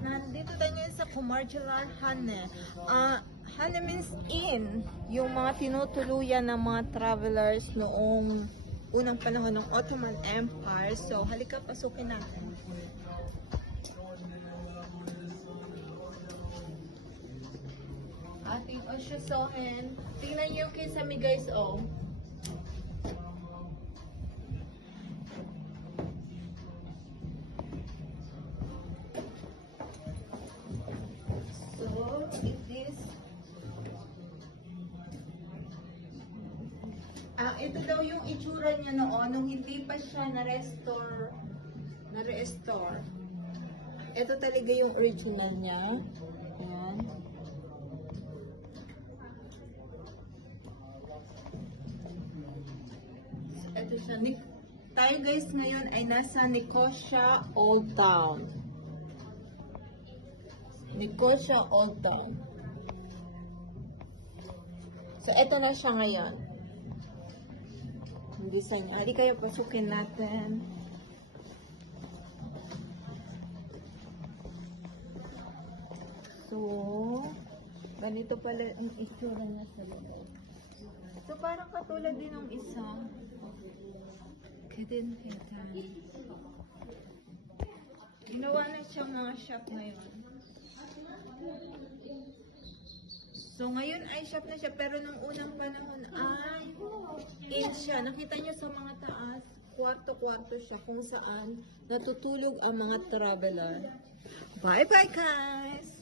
guys, nandito tayo ngayon sa Kumarjalar Hane. Hane means inn, yung mga tinutuluyan ng mga travelers noong unang panahon ng Ottoman Empire. So, halika, pasukin natin. Ating osyosohin. Tingnan niyo yung kisame guys, oh. So, it is ito daw yung itsura niya noon nung hindi pa siya na-restore. Ito talaga yung original niya. Ayan. So, ito siya. Tayo guys ngayon ay nasa Nicosia Old Town. Nicosia Old Town. So, ito na siya ngayon. Yung design. Hindi kayo pasukin natin. So, ganito pala ang itsura niya sa loob. So, parang katulad din ng isa. Kita. Ginawa na siyang mga shop ngayon. So, ngayon ay shop na siya, pero nung unang panahon ay inn siya. Nakita niyo sa mga taas, kwarto-kwarto siya kung saan natutulog ang mga traveler. Bye-bye, guys!